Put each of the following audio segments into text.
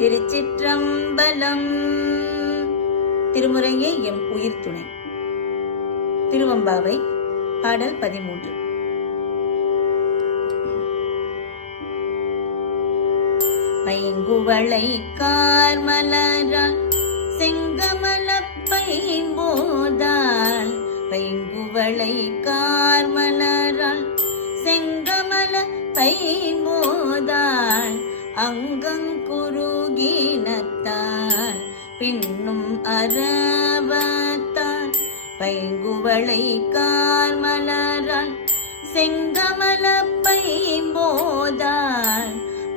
திருச்சிற்றம்பலம். திருமுறையே M உயிர் துணை. திருவம்பாவை பாடல் 13. பைங்குவளை கார்மலரால் செங்கமலப்பை போதால், பைங்குவளை கார்மலரால் செங்கமல பைம்போதால், அங்கங்குருகினத்தால் பின்னும் அரவத்தால், பைங்குவளை கார்மலரால் செங்கமல பைம்போதால்,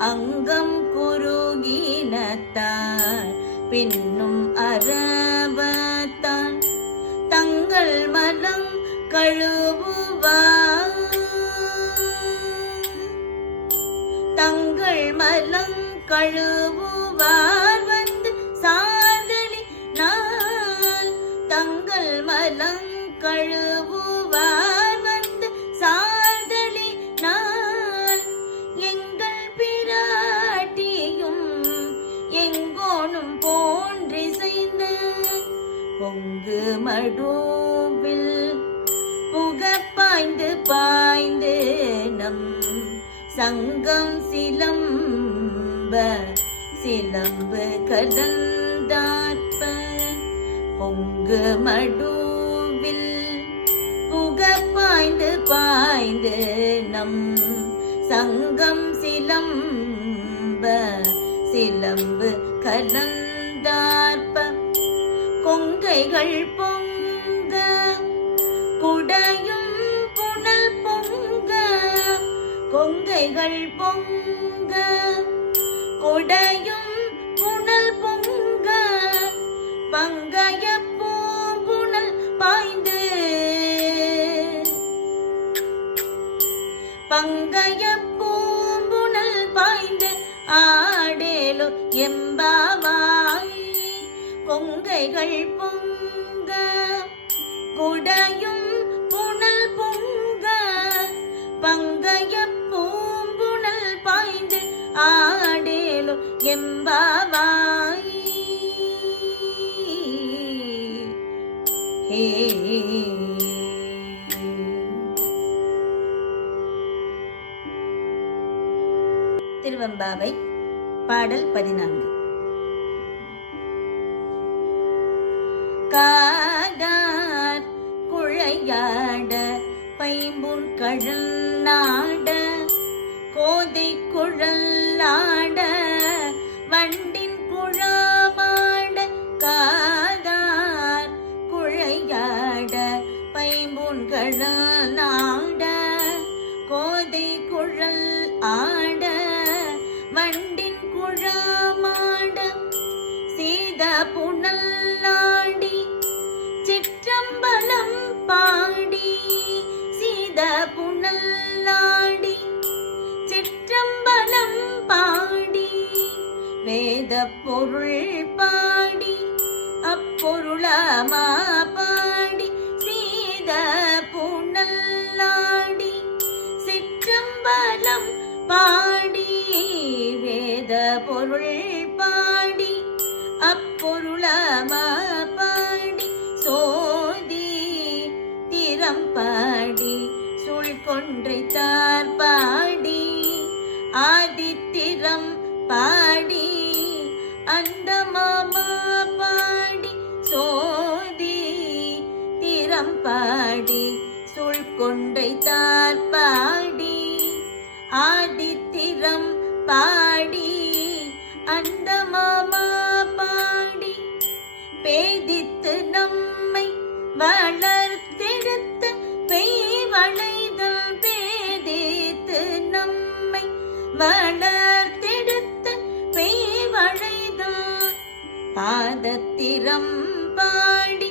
அங்கம் குருகினத்தால் பின்னும் அரவத்தால், தங்கள் மலம் கழுவுவார் தங்கள் மலம் கழுவுவார் வந்து சார்தலினால், தங்கள் மலம் கழுவுவார் வந்து சார்தலினால், எங்கள் பிராட்டியும் எங்கோனும் போன்றிசைந்த பொங்கு மடுவில் புகப்பாய்ந்து பாய்ந்து நம் சங்கம் சிலம்ப சிலம்பு கலந்தாற்ப, பொங்கு மடுவில் புகப்பாய்ந்து பாய்ந்து நம் சங்கம் சிலம்ப சிலம்பு கலந்தாற்ப, கொங்கைகள் பொங்க குடையும் புனல் பொங்க, கொங்கைகள் பொங்க கொடையும் புனல் பொங்க, பங்கைய பூங்குணல் பாய்ந்து பங்கைய பூங்குணல் பாய்ந்து ஆடேலோ எம்பாவாய், கொங்கைகள் பொங்க குடையும் புனல் பொங்க, பங்கைய பூங்குணல் பாய்ந்து ஆடேலோ எம்பாவாய். திருவம்பாவை பாடல் 14. காதார் குழையாட பைம்புன் கழல் நாட, கோதை குழலாட வண்டின் குழாமாட, காதார் குழையாட பைம்புன் கழல் நாட, கோதை குழல் ஆட வண்டின் குழாமாட, சீத புனல்லாடி சிற்றம்பலம் பாடி, சீத புனல்லாடி சிற்றம்பலம் பாடி, வேத பொருள் பாடி அப்பொருளமா பாடி, சீத புனல்லாடி சிற்றம்பலம் பாடி, வேத பொருள் பாடி அப்பொருளமா பாடி, சோதி திறம் பாடி சூழ்கொன்றைத்தார் பாடி, ஆதித்திரம் பாடி அந்த மாமா பாடி, சோதி திறம் பாடி சூழ்கொன்றைத்தார் பாடி, ஆதித்திரம் பாடி அந்த மாமா பாடி, பேதித்து நம்மை வளர்த்தெடுத்த பெய்வளைதல், பேதித்து நம்மை வளர்த்தெடுத்த பெய்வளைதல், பாதத்திரம் பாடி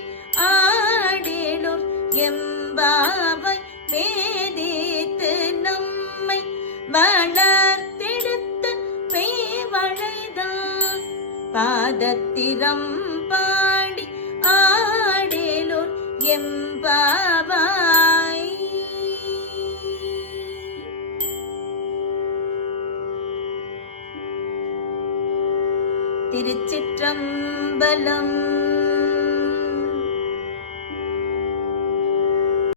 ஆடேலோர் எம்பாவை, பேதித்து நம்மை வளர்த்தெடுத்த பெய்வளைதல், பாதத்திரம் பாடி ஆடேலோர் எம்பாவாய். திருச்சிற்றம்பலம்.